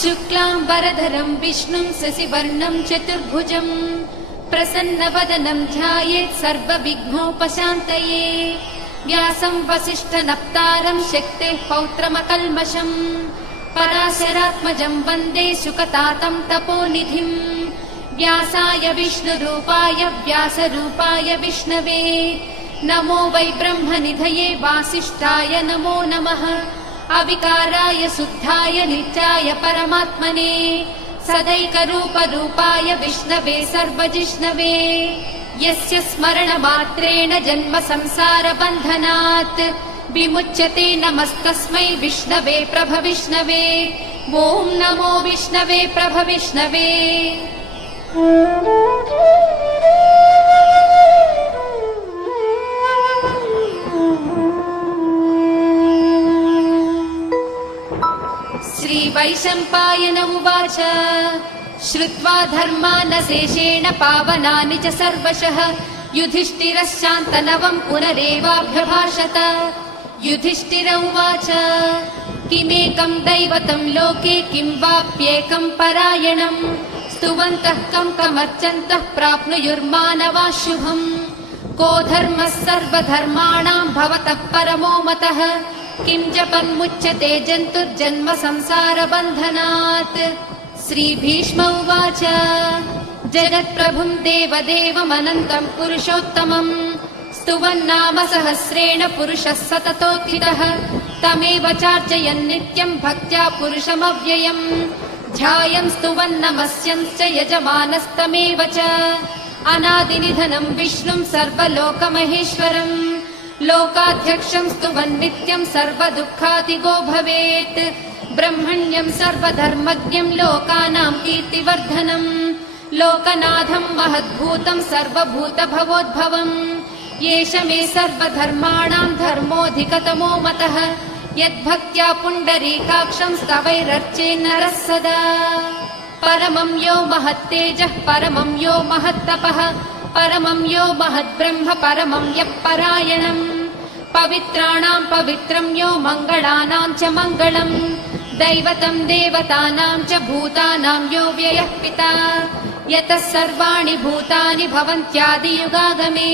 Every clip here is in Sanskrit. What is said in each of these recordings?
शुक्लाम्बरधरं विष्णुं शशिवर्णं चतुर्भुजं प्रसन्नवदनं ध्यायेत् सर्वविघ्नोपशान्तये। व्यासं वसिष्ठनप्तारं शक्तेः पौत्रमकल्मषम् पराशरात्मजं वन्दे सुकतातं तपोनिधिम्। व्यासाय विष्णुरूपाय व्यासरूपाय विष्णवे नमो वै ब्रह्मनिधये वासिष्ठाय नमो नमः। अविकाराय शुद्धाय नित्याय परमात्मने सदैकरूपरूपाय विष्णवे सर्वजिष्णवे यस्य स्मरणमात्रेण जन्म संसारबन्धनात् विमुच्यते नमस्तस्मै विष्णवे प्रभविष्णवे। ॐ नमो विष्णवे प्रभविष्णवे। श्रीवैशम्पायन उवाच श्रुत्वा धर्मानशेषेण पावनानि च सर्वशः युधिष्ठिरश्चान्तनवं पुनरेवाभ्यभाषत। युधिष्ठिर उवाच किमेकं दैवतं लोके किं वाप्येकं परायणम् स्तुवन्तः कमर्चन्तः प्राप्नुयुर्मानवाः शुभम्। को धर्मः सर्वधर्माणां भवतः परमो मतः किं जपन्मुच्यते जन्तुर्जन्म संसारबन्धनात्। श्रीभीष्म उवाच जगत्प्रभुं देवदेवमनन्तं पुरुषोत्तमं स्तुवन्नाम सहस्रेण पुरुषः सततोत्थितः तमेव चार्चयन् नित्यं भक्त्या पुरुषमव्ययम् ध्यायन् स्तुवन्नमस्यंश्च यजमानस्तमेव च। अनादिनिधनं विष्णुं सर्वलोकमहेश्वरम् लोकाध्यक्षं स्तुवन् नित्यं सर्वदुःखातिगो भवेत्। ब्रह्मण्यं सर्वधर्मज्ञं लोकानां कीर्तिवर्धनम् लोकनाथं महद्भूतं सर्वभूतभवोद्भवम्। एष मे सर्वधर्माणां धर्मोऽधिकतमो मतः यद्भक्त्या पुण्डरीकाक्षं स्तवैरर्चे नरः सदा। परमं यो महत्तेजः परमं यो महत्तपः परमं यो महद्ब्रह्म परमं यः परायणम्। पवित्राणां पवित्रं यो मङ्गलानां च मङ्गलम् दैवतं देवतानां च भूतानां यो व्ययः पिता। यतः सर्वाणि भूतानि भवन्त्यादियुगागमे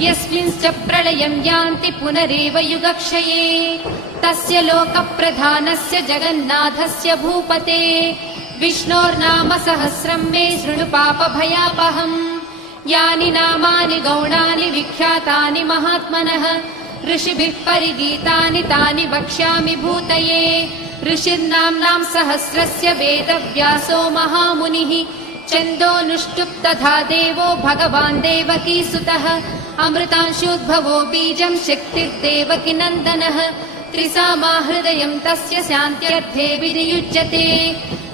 यस्मिंश्च प्रलयं यान्ति पुनरेव युगक्षये तस्य लोकप्रधानस्य जगन्नाथस्य भूपते विष्णोर्नाम सहस्रं मे शृणु पापभयापहम्। यानि नामानि गौणानि विख्यातानि महात्मनः ऋषिभिः परिगीतानि तानि वक्ष्यामि भूतये। ऋषिर्नाम्नां सहस्रस्य वेदव्यासो महामुनिः छन्दोनुष्टुप् तथा देवो भगवान् देवकीसुतः अमृतांशोद्भवो बीजं शक्तिर्देवकी नन्दनः त्रिसामा हृदयं तस्य शान्त्यर्थे विनियुज्यते।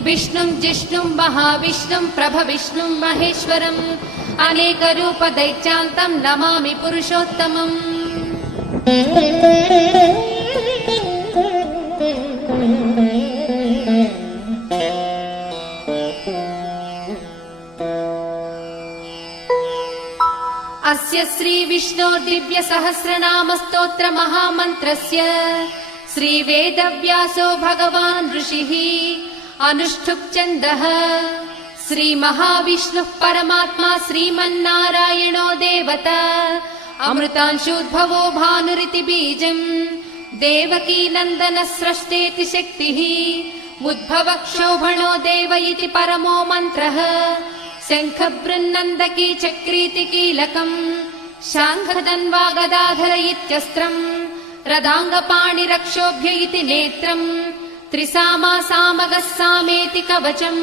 विष्णुं जिष्णुं महाविष्णुं प्रभविष्णुं महेश्वरम् अनेकरूपदैत्यान्तं नमामि पुरुषोत्तमम्। अस्य श्रीविष्णोर्दिव्यसहस्रनामस्तोत्र महामन्त्रस्य श्रीवेदव्यासो भगवान् ऋषिः अनुष्ठुप् छन्दः। श्रीमहाविष्णुः परमात्मा श्रीमन्नारायणो देवता अमृतांशोद्भवो भानुरिति बीजम् देवकी नन्दनः स्रष्टेति शक्तिः उद्भवक्षोभणो देव इति परमो मन्त्रः शङ्खबृन्नन्दकी चक्रीति कीलकम् शाङ्खधन्वा गदाधर इत्यस्त्रम् रदाङ्गपाणिरक्षोभ्य इति नेत्रम् त्रिसामा सामगः सामेति कवचम्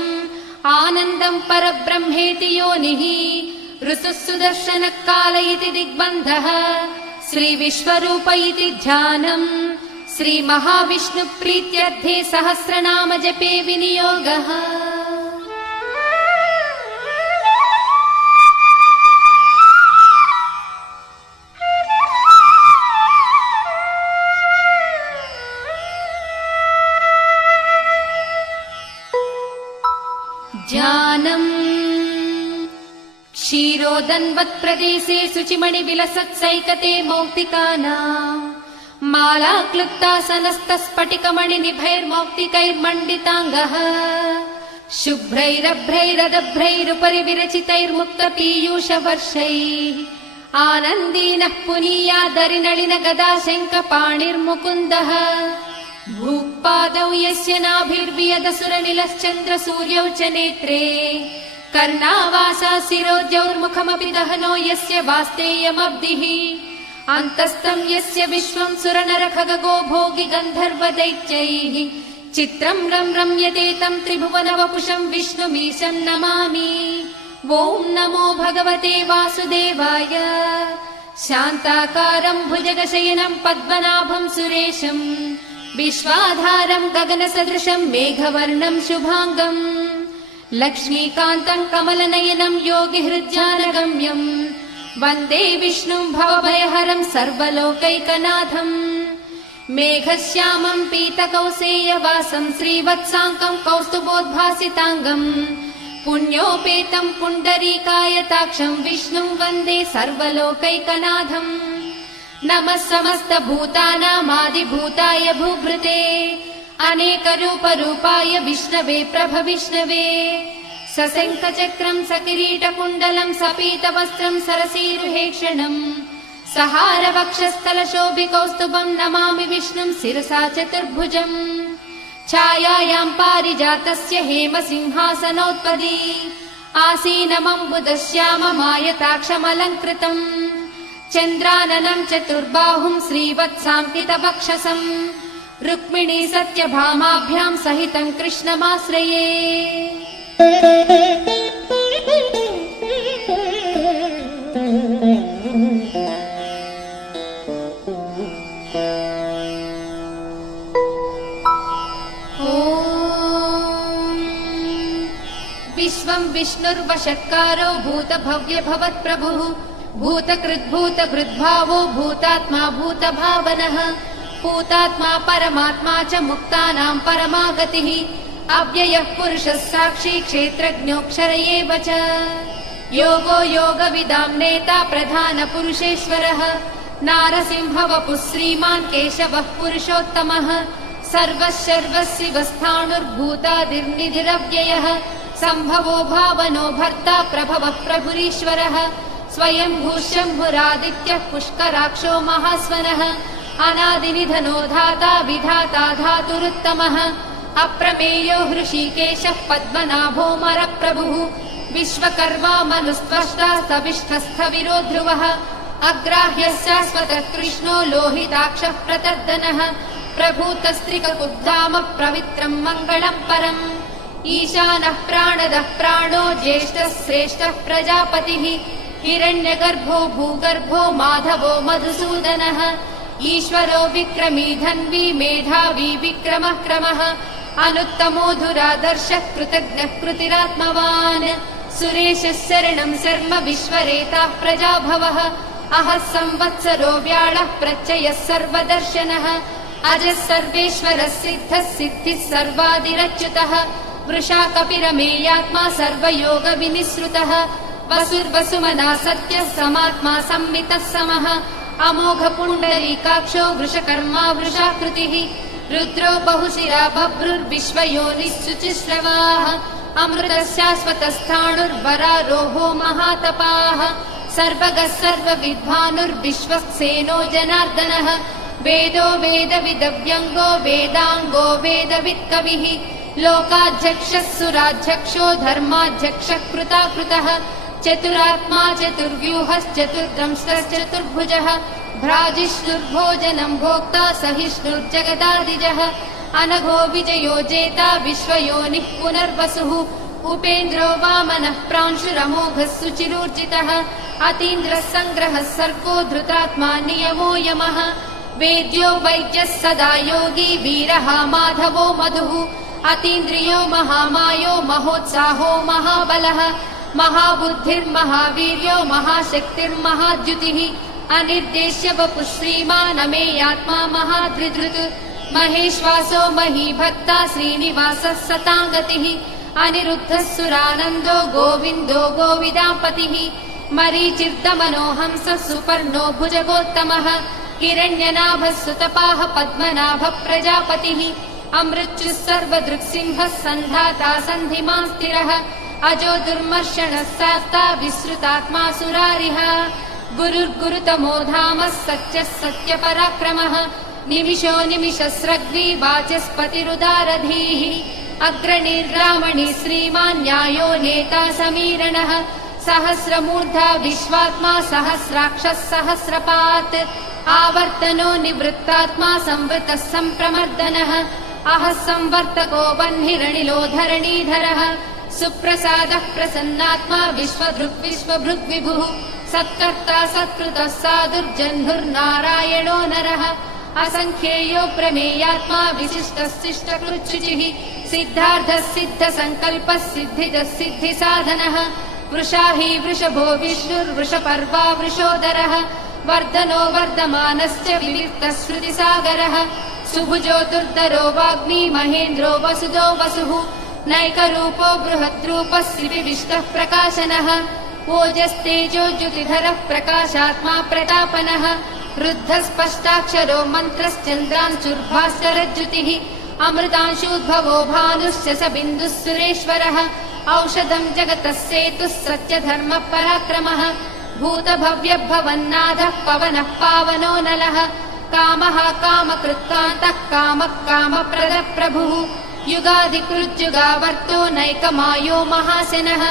आनन्दं परब्रह्मेति योनिः ऋसुः सुदर्शनः काल इति दिग्बन्धः श्रीविश्वरूप इति ध्यानम् श्रीमहाविष्णुप्रीत्यर्थे सहस्रनाम जपे विनियोगः। ध्यानम् क्षीरोदन्वत्प्रदेशे शुचिमणिविलसत्सैकते मौक्तिकानाम् मालाक्लुप्तासनस्तस्फटिकमणिनिभैर्मौक्तिकैर्मण्डिताङ्गः शुभ्रैरभ्रैरदभ्रैरुपरि विरचितैर्मुक्तपीयूषवर्षैः आनन्दीनः पुनीयादरिनलिन गदा शङ्खपाणिर्मुकुन्दः भूपादौ यस्य नाभिर्वियदसुरनिलश्चन्द्रसूर्यौ च नेत्रे कर्णावासा शिरोजौर्मुखमपि दहनो यस्य वास्तेयमब्धिः अन्तस्थं यस्य विश्वं सुरनरखगो भोगि गन्धर्वदैत्यैः चित्रं रम्यते तं त्रिभुवनवपुषं विष्णुमीशं नमामि। ॐ नमो भगवते वासुदेवाय। शान्ताकारं भुजगशयनं पद्मनाभं सुरेशं विश्वाधारं गगनसदृशं मेघवर्णं शुभाङ्गम् लक्ष्मीकान्तं कमलनयनं योगिहृद्यानगम्यं वन्दे विष्णुं भवभयहरं सर्वलोकैकनाथम् मेघश्यामं पीतकौसेयवासं श्रीवत्साङ्कं कौस्तुभोद्भासिताङ्गम् पुण्योपेतं पुण्डरीकायताक्षं विष्णुं वन्दे सर्वलोकैकनाथम् नमः समस्तभूतानामादिभूताय भूभृते अनेकरूपरूपाय विष्णवे प्रभविष्णवे सशङ्खचक्रं सकिरीटकुण्डलं सपीतवस्त्रं सरसीरुहेक्षणम् सहारवक्षस्थलशोभिकौस्तुभं नमामि विष्णुं शिरसा चतुर्भुजम् छायायां पारिजातस्य हेमसिंहासनोत्पदी आसीनमम्बुदश्याममायताक्षमलङ्कृतम् चन्द्राननं चतुर्बाहुं श्रीवत्साङ्कितवक्षसं रुक्मिणी सत्यभामाभ्यां सहितं कृष्णमाश्रये। विश्वं विष्णुर्वषट्कारो भूतभव्यभवत्प्रभुः भूतकृद्भूतभृद्भावो भूतात्मा भूतभावनः भूतात्मा परमात्मा च मुक्तानां परमागतिः अव्ययः पुरुषः साक्षी क्षेत्रज्ञोऽक्षर एव च योगो योगविदां नेता प्रधानपुरुषेश्वरः नारसिंहवपुः श्रीमान् केशवः पुरुषोत्तमः सर्वः सर्वशिवस्थाणुर्भूतादिर्निधिरव्ययः सम्भवो भावनो भर्ता प्रभवः प्रभुरीश्वरः स्वयंभू शम्भुरादित्यः पुष्कराक्षो महास्वनः अनादिनिधनो धाता विधाता धातुरुत्तमः अप्रमेयो हृषीकेशः पद्मनाभो मरप्रभुः विश्वकर्मा मनुस्त्वष्टा सविष्ठस्थविरो ध्रुवः अग्राह्यः शाश्वतः कृष्णो लोहिताक्षः प्रतर्दनः प्रभूतस्त्रिककुब्धाम पवित्रं मङ्गलं परम् ईशानः प्राणदः प्राणो ज्येष्ठः श्रेष्ठः प्रजापतिः हिरण्यगर्भो भूगर्भो माधवो मधुसूदनः ईश्वरो विक्रमी धन्वी मेधावी विक्रमः क्रमः अनुत्तमो धुरादर्शः कृतज्ञः कृतिरात्मवान् सुरेशः शरणं शर्म विश्वरेताः प्रजाभवः अहः संवत्सरो व्याळः प्रत्ययः सर्वदर्शनः अजः सर्वेश्वरः सिद्धः सिद्धिः सर्वादिरच्युतः वृषा कपिरमेयात्मा सर्वयोगविनिसृतः वसुर्वसुमना सत्यः समात्मा संमितः समः अमोघ पुण्डरीकाक्षो वृषकर्मा वृषाकृतिः रुद्रो बहुशिरा बभ्रुर्विश्वयोनिः शुचिश्रवाः अमृतः शाश्वतस्थाणुर्वरारोहो महातपाः सर्वगः सर्वविद्वानुर्विश्वक्सेनो जनार्दनः वेदो वेदविदव्यङ्गो वेदाङ्गो वेदवित्कविः लोकाध्यक्षः सुराध्यक्षो धर्माध्यक्षः कृताकृतः चतुरात्मा चतुर्व्यूहश्चतुर्द्रंष्टश्चतुर्भुजः भ्राजिष्णुर्भोजनं भोक्ता सहिष्णुर्जगदादिजः अनघो विजयो जेता विश्वयोनिः पुनर्वसुः उपेन्द्रो वामनः प्रांशुरमोघः सुचिरूर्जितः अतीन्द्रः सङ्ग्रहः सर्गो धृतात्मा नियमो यमः वेद्यो वैद्यः सदा योगी वीरः माधवो मधुः अतीन्द्रियो महामायो महोत्साहो महाबलः महाबुद्धिर्महावीर्यो महाशक्तिर्महाद्युतिः अनिर्देश्य वपुः श्रीमानमेयात्मा महाधृधृत् महेश्वासो महीभक्ता श्रीनिवासः सताङ्गतिः अनिरुद्धः सुरानन्दो गोविन्दो गोविदापतिः मरीचिर्दमनो हंसः सुपर्णो भुजगोत्तमः हिरण्यनाभः सुतपाः पद्मनाभः प्रजापतिः अमृत्युः सर्वदृक्सिंहः सन्धाता सन्धिमान् स्थिरः अजो दुर्मर्षणः शास्ता विश्रुतात्मा सुरारिः गुरुर्गुरुतमो धामः सत्यः सत्यपराक्रमः निमिषो निमिषस्रग्वी वाचस्पतिरुदारधीः अग्रणीर्रामणी श्रीमान् न्यायो नेता समीरणः सहस्रमूर्धा विश्वात्मा सहस्राक्षः सहस्रपात् आवर्तनो निवृत्तात्मा संवृतः सम्प्रमर्दनः अहः संवर्तको वह्निरनिलो धरणीधरः सुप्रसादः प्रसन्नात्मा विश्वभृग्विभुः सत्कर्ता सत्कृतः साधुर्जह्नुर्नारायणो नरः असंख्येयो प्रमेयात्मा विशिष्टः शिष्टकृच्छुचिः सिद्धार्थः सिद्धसङ्कल्पः सिद्धिदः सिद्धिसाधनः वृषाही वृषभो विष्णुर्वृषपर्वा वृषोदरः वर्धनो वर्धमानश्च विविक्तः श्रुतिसागरः सुभुजो दुर्धरो वाग्मी महेन्द्रो वसुदो वसुः नैकरूपो बृहद्रूपः श्रीविविष्टः प्रकाशनः ओजस्तेजो ज्युतिधरः प्रकाशात्मा प्रतापनः रुद्धस्पष्टाक्षरो मन्त्रश्चन्द्रांशुर्भास्करज्युतिः अमृतांशूद्भवो भानुश्च स बिन्दुः सुरेश्वरः औषधम् जगतः सेतुः सत्यधर्मः पराक्रमः भूतभव्यभवन्नाथः पवनः पावनो नलः कामः कामकृत्कान्तः कामः कामप्रदः प्रभुः युगाधिकृज्युगावर्तो नैकमायो महाशनः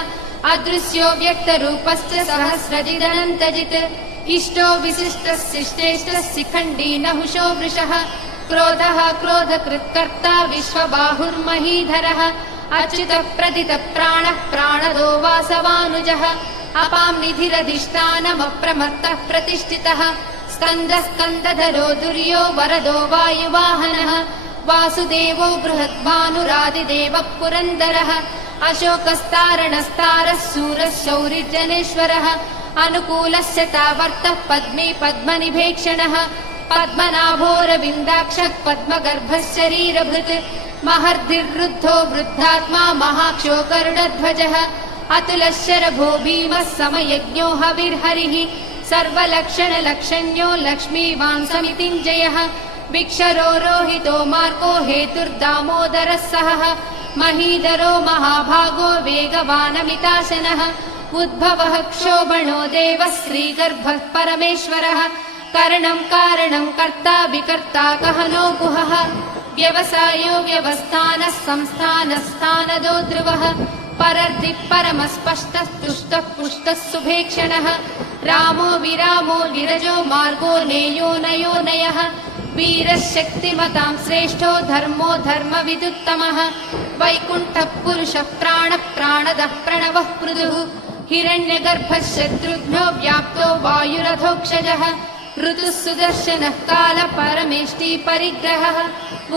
अदृश्यो व्यक्तरूपश्च सहस्रजिदनन्तजित् इष्टो विशिष्टः शिष्टेष्टः शिखण्डी नहुषो वृषः क्रोधः क्रोधकृत्कर्ता विश्वबाहुर्महीधरः अच्युतः प्रदितः प्राणः प्राणदो वासवानुजः अपां निधिरधिष्ठानमप्रमत्तः प्रतिष्ठितः स्कन्दः स्कन्दधरो दुर्यो वरदो वायुवाहनः वासुदेवो बृहद्भानुरादिदेवः पुरन्दरः अशोकस्तारणस्तारः शूरः शौरिर्जनेश्वरः अनुकूलस्य तावर्तः पद्मे पद्मनिभेक्षणः पद्मनाभोरविन्दाक्षः पद्मगर्भः शरीरभृत् महर्धिर्वृद्धो वृद्धात्मा महाक्षो गरुडध्वजः अतुलशरभो भीमः समयज्ञो हविर्हरिः सर्वलक्षणलक्षण्यो लक्ष्मीवान् समितिञ्जयः विक्षरो रोहितो मार्गो हेतुर्दामोदरः सहः महीधरो महाभागो वेगवानमिताशनः उद्भवः क्षोभणो देवः श्रीगर्भः परमेश्वरः करणं कारणं कर्ता विकर्ता गहनो गुहः व्यवसायो व्यवस्थानः संस्थानस्थानदो ध्रुवः परर्धिः परमस्पष्टः तुष्टः पुष्टः सुभेक्षणः रामो विरामो विरजो मार्गो नेयो नयो नयः वीरः शक्तिमतां श्रेष्ठो धर्मो धर्मविदुत्तमः वैकुण्ठः पुरुषः प्राणः प्राणदः प्रणवः पृथुः हिरण्यगर्भः शत्रुघ्नो व्याप्तो वायुरथोक्षजः ऋतुः सुदर्शनः काल परमेष्टि परिग्रहः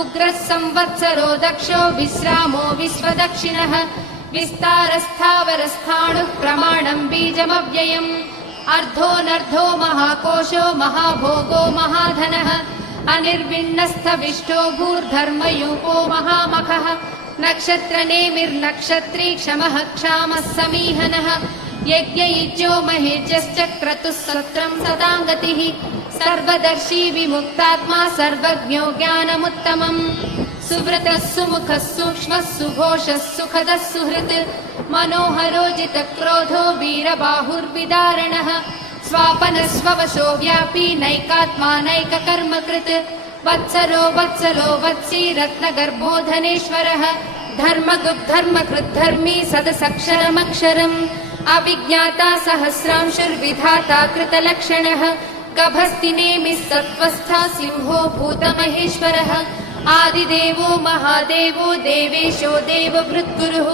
उग्रः संवत्सरो दक्षो विश्रामो विश्वदक्षिणः विस्तारस्थावरस्थाणुः प्रमाणम् बीजमव्ययम् अर्धोऽनर्धो महाकोशो महाभोगो महाधनः अनिर्विण्णस्थविष्टो भूर्धर्मयूपो महामखः नक्षत्रनेमिर्नक्षत्री क्षमः क्षामः समीहनः यज्ञयुज्यो महेज्यश्च क्रतुः सत्रम् सदाङ्गतिः सर्वदर्शी विमुक्तात्मा सर्वज्ञो ज्ञानमुत्तमम् सुव्रतः सुमुखः सूक्ष्मः सुघोषः सुखदः सुहृत् मनोहरोजितक्रोधो वीरबाहुर्विदारणः स्वापनः स्ववशो व्यापी नैकात्मा नैककर्मकृत् वत्सरो वत्सलो वत्सी रत्नगर्भो धनेश्वरः धर्मकृद्धर्मी सदसक्षरमक्षरम् अविज्ञाता सहस्रांशुर्विधाता कृतलक्षणः गभस्तिनेमिः सत्त्वस्था सिंहो भूतमहेश्वरः आदिदेवो महादेवो देवेशो देवभृद्गुरुः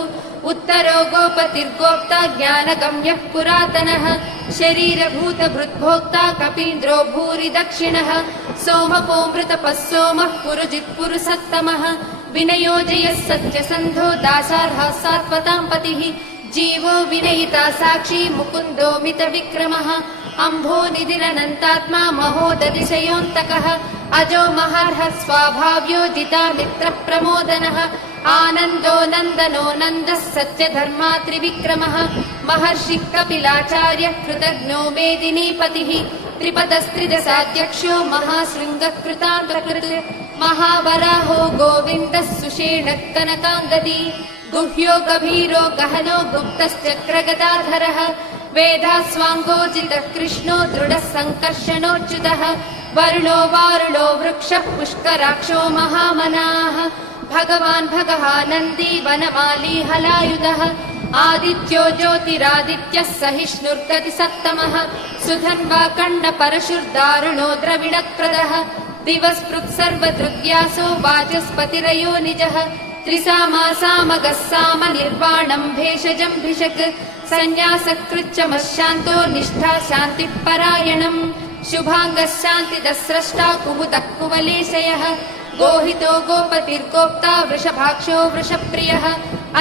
उत्तरो गोपतिर्गोप्ता ज्ञानगम्यः पुरातनः शरीरभूतभृद्भोक्ता कपीन्द्रो भूरि दक्षिणः सोमपो मृतपः सोमः पुरुजित्पुरुषत्तमः विनयोजयः सत्यसन्धो दासार्हः सात्वतां पतिः जीवो विनयिता साक्षी मुकुन्दो मितविक्रमः अम्भो निधिरनन्तात्मा महोदतिशयोऽन्तकः अजो महर्हः स्वाभाव्यो जितामित्रप्रमोदनः आनन्दो नन्दनो नन्दः सत्यधर्मा त्रिविक्रमः महर्षिः कपिलाचार्यः कृतज्ञो मेदिनीपतिः त्रिपदस्त्रिदशाध्यक्षो महाशृङ्गकृतान्तकृत् महावराहो गोविन्दः सुषेणः कनकाङ्गदी गुह्यो गभीरो गहनो गुप्तश्चक्रगदाधरः वेदास्वाङ्गोजितः कृष्णो दृढः सङ्कर्षणोच्युतः वरुणो वारुणो वृक्षः पुष्कराक्षो महामनाः भगवान् भगः नन्दी वनमाली हलायुधः आदित्यो ज्योतिरादित्यः सहिष्णुर्गतिसत्तमः सुधन्वा कण्डपरशुर्दारुणो द्रविणप्रदः दिवस्पृक् सर्वदृग्यासो वाचस्पतिरयो निजः त्रिसामासामगः साम निर्वाणम् भेषजम् भिषक् सन्न्यासकृच्चमशान्तो निष्ठा शान्तिः परायणम् शुभाङ्गः शान्तिदः स्रष्टा कुमुदः कुवलेशयः गोहितो गोपतिर्गोप्ता वृषभाक्षो वृषप्रियः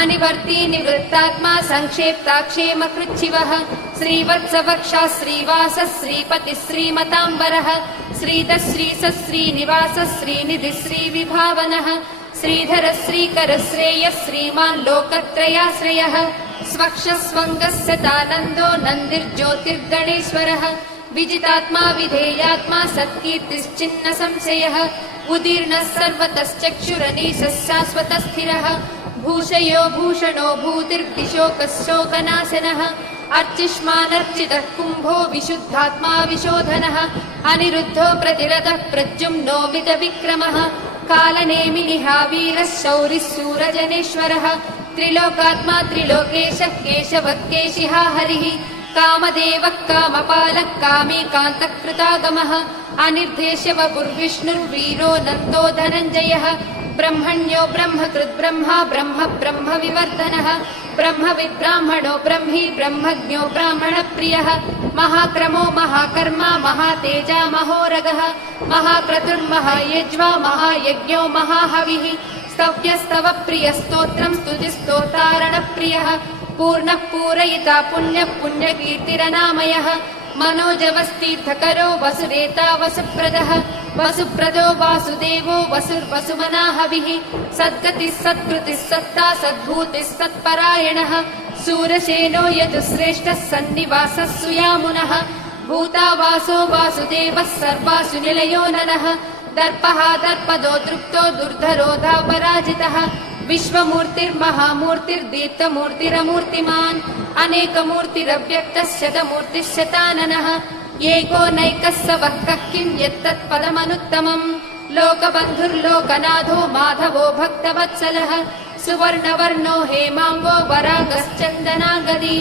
अनिवर्ती निवृत्तात्मा संक्षेप्ताक्षेमकृच्छिवः श्रीवत्सवक्षा श्रीवासः श्रीपतिः श्रीमताम्बरः श्रीधः श्रीसः श्रीनिवासः श्रीनिधिः श्रीविभावनः श्रीधरः श्रीकरः श्रेयः श्रीमान् लोकत्रयाश्रयः स्वक्षस्वङ्गः सदानन्दो नन्दिर्ज्योतिर्गणेश्वरः विजितात्मा विधेयात्मा सत्कीर्तिश्चिन्न संशयः उदीर्णः सर्वतश्चक्षुरनीशः शाश्वतस्थिरः भूषयो भूषणो भूतिर्दिशोकः शोकनाशनः अर्चिष्मानर्चितः कुम्भो विशुद्धात्मा विशोधनः अनिरुद्धो प्रतिरतः प्रद्युम्नो मितविक्रमः कालनेमिनिः वीरः शौरिः शूरजनेश्वरः त्रिलोकात्मा त्रिलोकेशः केशवः केशिहा हरिः कामदेवः कामपालः कामीकान्तः कृतागमः अनिर्देश्यवपुर्विष्णुर्वीरो नन्दो धनञ्जयः ब्रह्मण्यो ब्रह्मकृद् ब्रह्मा ब्रह्म ब्रह्म विवर्धनः ब्रह्मविद्ब्राह्मणो ब्रह्मी ब्रह्मज्ञो ब्राह्मणप्रियः महाक्रमो महाकर्मा महातेजा महोरगः महाक्रतुर्महायज्वा महायज्ञो महाहविः स्तव्यस्तव प्रियस्तोत्रम् स्तुतिस्तोतारणप्रियः पूर्णः पूरयिता पुण्यः पुण्यकीर्तिरनामयः मनोजवस्तीर्थकरो वसुरेता वसुप्रदः वसुप्रदो वासुदेवो वसुर्वसुमनाहविः सद्गतिः सत्कृतिः सत्ता सद्भूतिः सत्परायणः सूरसेनो यजुश्रेष्ठः सन्निवासः सुयामुनः भूतावासो वासुदेवः सर्वासु निलयो ननः दर्पः दर्पदो दृप्तो दुर्धरो धापराजितः विश्वमूर्तिर्महामूर्तिर्दीप्तमूर्तिरमूर्तिमान् अनेकमूर्तिरव्यक्तः शतमूर्तिः शताननः एको नैकः स वः कः किम् यत्तत्पदमनुत्तमम् लोकबन्धुर्लोकनाथो माधवो भक्तवत्सलः सुवर्णवर्णो हेमाङ्गो वरागश्चन्दनागदी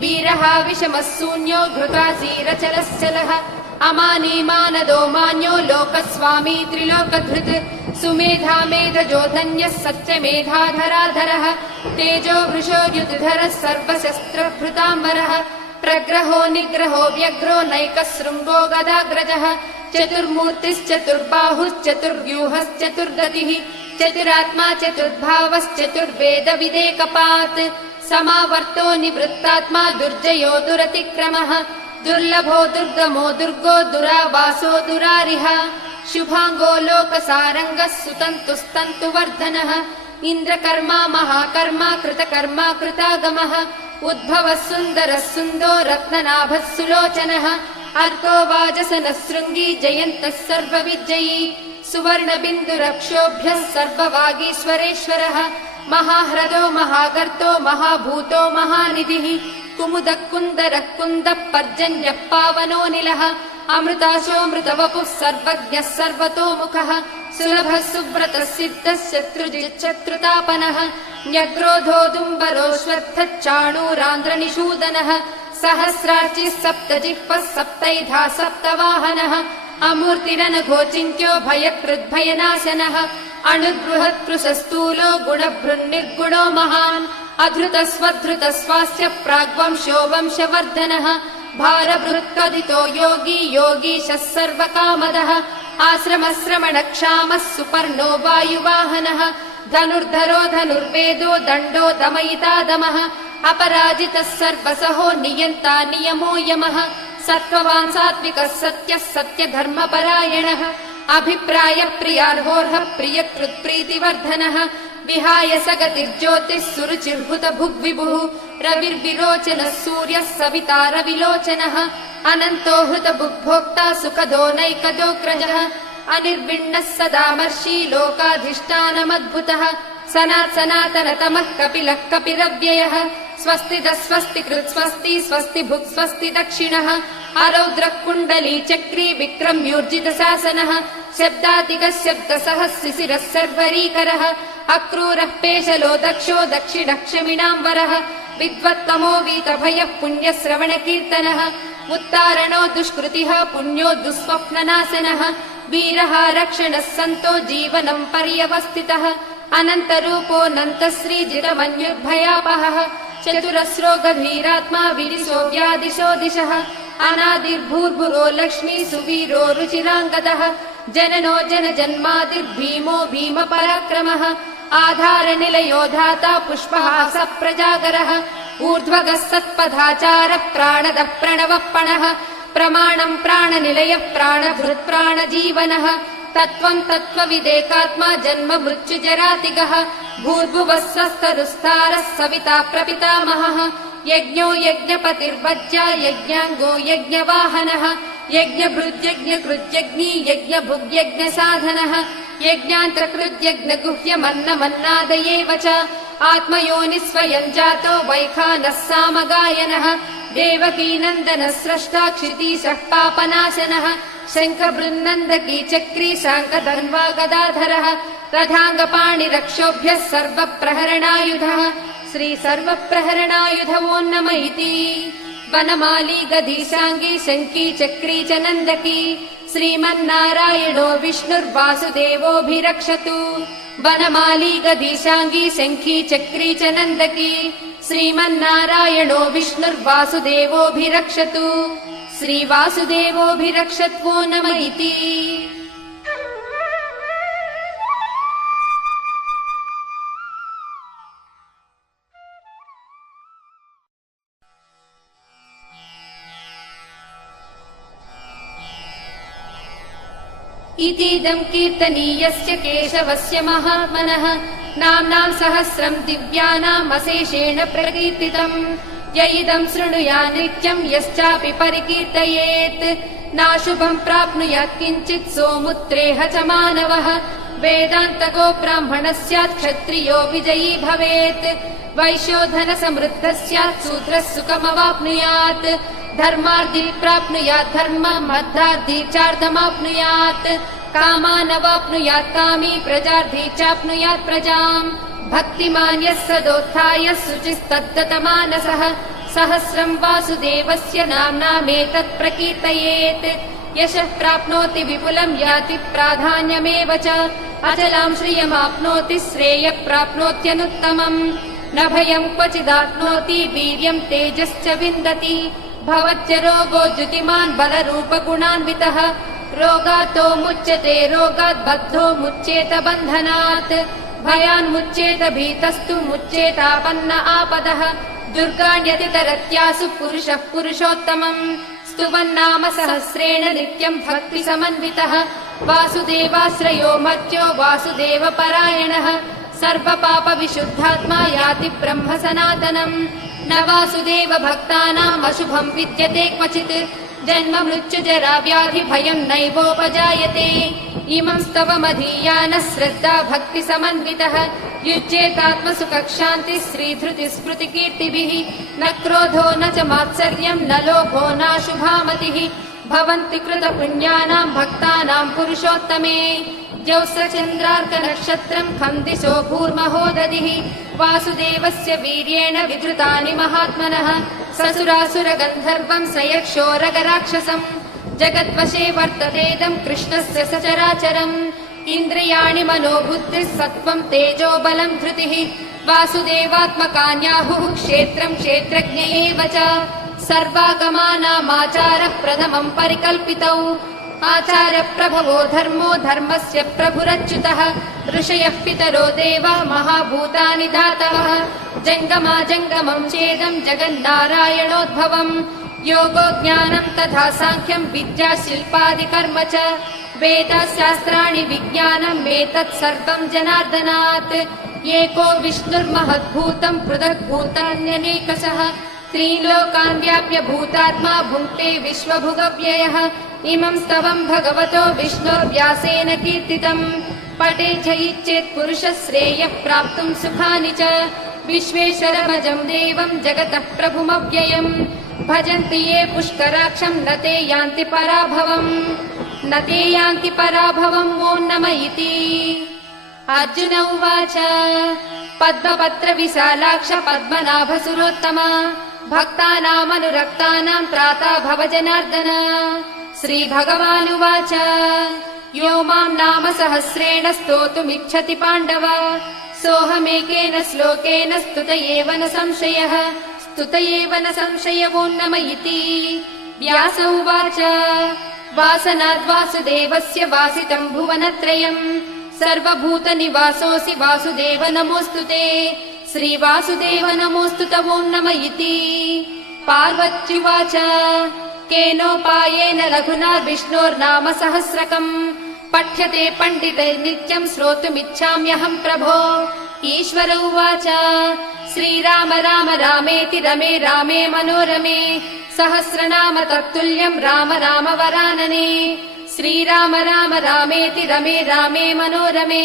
वीरः विषमः शून्यो घृतासीरचलश्चलः अमानी मानदो मान्यो लोकस्वामी त्रिलोकधृत् सुमेधा मेधजो धन्यः सत्यमेधाधराधरः तेजो वृषो युधरः सर्वशस्त्रभृताम्बरः प्रग्रहो निग्रहो व्यग्रो नैकः शृङ्गो गदाग्रजः चतुर्मूर्तिश्चतुर्बाहुश्चतुर्व्यूहश्चतुर्गतिः चतुरात्मा चतुर्भावश्चतुर्वेदविदेकपात् समावर्तो निवृत्तात्मा दुर्जयो दुरतिक्रमः दुर्लभो दुर्गमो दुर्गो दुरावासो दुरारिः शुभाङ्गो लोकसारङ्गः सुतन्तुस्तन्तुवर्धनः इन्द्रकर्मा महाकर्मा कृतकर्मा कृतागमः उद्भवः सुन्दरः सुन्दो रत्ननाभः सुलोचनः अर्को वाजसनः शृङ्गी जयन्तः सर्वविजयी सुवर्णबिन्दुरक्षोभ्यः सर्ववागीश्वरेश्वरः महाह्रदो महागर्तो महाभूतो महानिधिः कुमुदः कुन्दरः कुन्दः पर्जन्यः पावनोऽनिलः अमृताशोऽमृतवपुः सर्वज्ञः सर्वतोमुखः सुलभः सुव्रतः सिद्धः शत्रुजिच्छत्रुतापनः न्यग्रोधोदुम्बरोऽश्वत्थः चाणूरान्ध्रनिषूदनः सहस्रार्चिः सप्तजिह्वः सप्तैधा सप्तवाहनः अमूर्तिरनघोचिन्त्यो भयकृद्भयनाशनः अणुर्बृहत्कृशस्थूलो गुणभृन्निर्गुणो महान् अधृतस्वधृतस्वास्य प्राग्वंशो वंशवर्धनः भारबृहत्कथितो योगी योगीशः सर्वकामदः आश्रमश्रमणक्षामः सुपर्णो वायुवाहनः धनुर्धरो धनुर्वेदो दण्डो दमयिता दमः अपराजितः सर्वसहो नियन्ता नियमो यमः सत्त्ववान् सात्विकः सत्यः सत्यधर्मपरायणः अभिप्राय प्रियार्होर्ह प्रियकृत्प्रीतिवर्धनः विहाय सगतिर्ज्योतिः सुरुचिर्भुत भुग्विभुः रविर्विरोचनः सूर्यः सविता रविलोचनः अनन्तो हृतभुग्भोक्ता सुखदो नैकदोऽग्रजः अनिर्विण्णः सदामर्षि लोकाधिष्ठानमद्भुतः सनातनतमः कपिलः कपिरव्ययः स्वस्तिदः स्वस्तिकृत् स्वस्ति स्वस्ति भुक् स्वस्ति दक्षिणः आरौद्रः कुण्डली चक्री विक्रम्यूर्जितशासनः शब्दातिगः शब्दसः शिशिरः सर्वरीकरः अक्रूरः पेशलो दक्षो दक्षिणः क्षमिणाम्बरः विद्वत्तमो वीतभयः पुण्यश्रवणकीर्तनः उत्तारणो दुष्कृतिः पुण्यो दुःस्वप्ननाशनः वीरः रक्षणः सन्तो जीवनं पर्यवस्थितः अनन्तरूपोऽनन्तश्रीजितमन्युर्भयापहः चतुरस्रो गभीरात्मा विदिशो व्यादिशो दिशः अनादिर्भूर्भुवो लक्ष्मी सुवीरो रुचिराङ्गदः जननो जनजन्मादिर्भीमो भीमपराक्रमः आधारनिलयो धाता पुष्पहास प्रजागरः ऊर्ध्वगः सत्पथाचारः प्राणदः प्रणवः पणः प्रमाणम् प्राणनिलयः प्राणभृत् प्राणजीवनः तत्त्वम् तत्त्वविदेकात्मा जन्म मृत्युजरातिगः भूर्भुवः स्वस्तरुस्तारः सविता प्रपितामहः यज्ञो यज्ञपतिर्वज्या यज्ञाङ्गो यज्ञवाहनः यज्ञभृद्यज्ञकृत्यग्नी यज्ञभुग्यज्ञसाधनः यज्ञान्तकृत्यज्ञगुह्यमन्नमन्नादयेव च आत्मयोनिः स्वयम् जातो वैखानः सामगायनः देवकीनन्दनः स्रष्टा क्षितीशः पापनाशनः शङ्खबृन्नन्दकी चक्री शाङ्कधन्वा गदाधरः रथाङ्गपाणिरक्षोभ्यः सर्वप्रहरणायुधः श्री सर्वप्रहरणायुध वो नम इति वनमाली गधीशाङ्गी शङ्की चक्री च नन्दकी श्रीमन्नारायणो विष्णुर्वासुदेवोऽभिरक्षतु वनमाली गधीशाङ्गी शङ्खी चक्री च नन्दकी श्रीमन्नारायणो विष्णुर्वासुदेवोऽभिरक्षतु श्रीवासुदेवोऽभिरक्षत्वो नम इति इतीदं कीर्तनीयस्य केशवस्य महात्मनः नाम्नां सहस्रं दिव्यानाम् अशेषेण प्रकीर्तितम् य इदं शृणुया नित्यं यश्चापि परिकीर्तयेत् नाशुभं प्राप्नुयात् किञ्चित् सोमुत्रेह च मानवः वेदान्तको ब्राह्मणः स्यात् क्षत्रियो विजयी भवेत् वैश्यो धनसमृद्धः स्यात् शूद्रः सुखमवाप्नुयात् धर्मार्थी प्राप्नुयात् धर्मम् अर्थार्थी चार्धमाप्नुयात् कामानवाप्नुयात् कामी प्रजार्थी चाप्नुयात् प्रजाम् भक्तिमान् यः सदोत्थाय शुचिस्तद्गतमानसः सहस्रं वासुदेवस्य नाम्नामेतत् प्रकीर्तयेत् यशः प्राप्नोति विपुलं याति प्राधान्यमेव च अचलां श्रियमाप्नोति श्रेयः प्राप्नोत्यनुत्तमम् न भयं क्वचिदाप्नोति वीर्यं तेजश्च विन्दति भवत्य रोगो द्युतिमान् बलरूपगुणान्वितः रोगातो मुच्यते रोगात् बद्धो मुच्येत बन्धनात् भयान्मुच्येत भीतस्तु मुच्येतापन्न आपदः दुर्गाण्यतितरत्यासु पुरुषः पुरुषोत्तमम् स्तुवन्नाम सहस्रेण नित्यम् भक्तिसमन्वितः वासुदेवाश्रयो मर्त्यो वासुदेवपरायणः सर्वपापविशुद्धात्मा याति ब्रह्म सनातनम् न वासुदेव भक्तानाम् अशुभम् विद्यते क्वचित् जन्म मृत्युजरा व्याधि भयम् नैवोपजायते इमं स्तवमधीयानः श्रद्धा भक्तिसमन्वितः युज्येतात्मसुखशान्तिः श्रीधृतिस्मृतिकीर्तिभिः न क्रोधो न च मात्सर्यम् न लोभो नाशुभामतिः भवन्ति कृतपुण्यानाम् भक्तानाम् पुरुषोत्तमे द्यौस्रचन्द्रार्कनक्षत्रम् खम् दिशो भूर्महोदधिः वासुदेवस्य वीर्येण विधृतानि महात्मनः ससुरासुरगन्धर्वम् स यक्षोरगराक्षसम् जगद्वशे वर्ततेदम् कृष्णस्य सचराचरम् इन्द्रियाणि मनोबुद्धिः सत्त्वम् तेजो बलम् धृतिः वासुदेवात्मकान्याहुः क्षेत्रम् क्षेत्रज्ञ एव च सर्वागमानामाचारः प्रथमम् परिकल्पितौ आचार्यप्रभवो धर्मो धर्मस्य प्रभुरच्युतः ऋषयः पितरो देवः महाभूतानि धातवः जङ्गमाजङ्गमम् चेदम् जगन्नारायणोद्भवम् योगो ज्ञानम् तथा साङ्ख्यम् विद्या शिल्पादिकर्म च वेदशास्त्राणि विज्ञानम् एतत् सर्वम् जनार्दनात् एको विष्णुर्महद्भूतम् पृथग्भूतान्यनेकशः त्रीलोकान् व्याप्य भूतात्मा भुङ्क्ते विश्वभुगव्ययः इमम् स्तवम् भगवतो विष्णोर्व्यासेन कीर्तितम् पठे च इच्छेत् पुरुषः श्रेयः प्राप्तुम् सुखानि च विश्वेश्वरमजम् देवम् जगतः प्रभुमव्ययम् भजन्ति ये पुष्कराक्षम् न ते यान्ति पराभवम् न ते यान्ति पराभवम् वो नम इति। अर्जुन उवाच पद्मपत्र विशालाक्ष पद्मनाभ सुरोत्तम भक्तानामनुरक्तानाम् त्राता भव जनार्दन। श्रीभगवानुवाच यो माम् नाम सहस्रेण स्तोतुमिच्छति पाण्डव सोऽहमेकेन श्लोकेन स्तुत एव न संशयः स्तुत एव न संशयवो नम इति। व्यास उवाच वासनाद्वासुदेवस्य वासितम् भुवनत्रयम् सर्वभूतनिवासोऽसि वासुदेव नमोऽस्तु ते श्रीवासुदेव नमोऽस्तु तवो नम इति। पार्वत्युवाच केनोपायेन लघुना विष्णोर्नाम सहस्रकम् पठ्यते पण्डितैर्नित्यम् श्रोतुमिच्छाम्यहम् प्रभो। ईश्वर उवाच श्रीराम राम रामेति रमे रामे मनोरमे सहस्रनाम तत्तुल्यम् राम राम वरानने। श्रीराम राम रामेति रमे रामे मनोरमे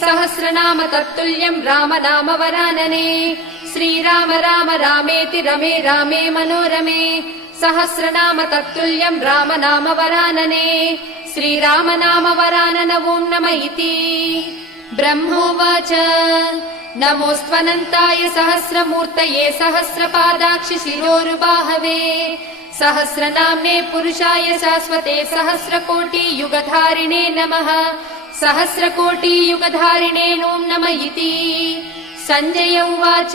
सहस्रनाम तत्तुल्यम् राम नाम वरानने। श्रीराम राम रामेति रमे रामे मनोरमे सहस्रनाम तत्तुल्यम् राम नाम वरानने। श्रीराम नाम वरानन वो नम इति। ब्रह्मोवाच नमोऽस्त्वनन्ताय सहस्रमूर्तये सहस्रपादाक्ष शिरोरुबाहवे सहस्रनाम्ने पुरुषाय शाश्वते सहस्रकोटियुगधारिणे नमः सहस्रकोटियुगधारिणे ॐ नम इति। सञ्जय उवाच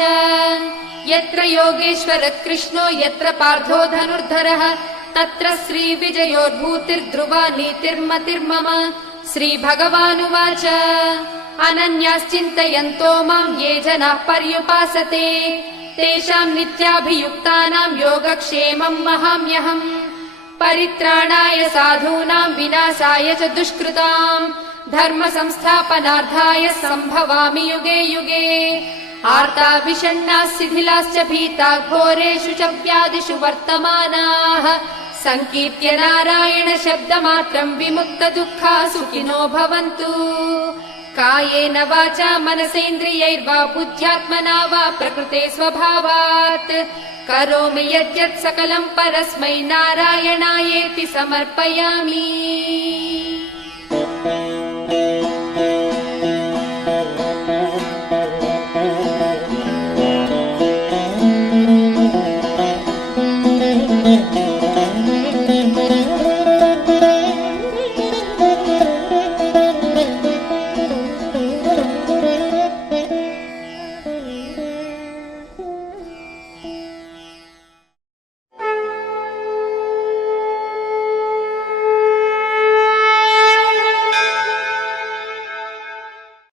यत्र योगेश्वर कृष्णो यत्र पार्थो धनुर्धरः तत्र श्रीविजयोर्भूतिर्ध्रुवा नीतिर्मतिर्मम। श्रीभगवानुवाच अनन्याश्चिन्तयन्तो माम् ये जनाः पर्युपासते तेषाम् नित्याभियुक्तानाम् योगक्षेमम् वहाम्यहम्। परित्राणाय साधूनाम् विनाशाय च दुष्कृताम् धर्म संस्थापनार्थाय सम्भवामि युगे युगे। आर्ता विषण्णाः शिथिलाश्च भीता घोरेषु च व्याधिषु वर्तमानाः सङ्कीर्त्य नारायण शब्दमात्रम् विमुक्त दुःखा सुखिनो भवन्तु। कायेन वाचा मनसेन्द्रियैर्वा बुद्ध्यात्मना वा प्रकृते स्वभावात् करोमि यद्यत् सकलम् परस्मै नारायणायेति समर्पयामि।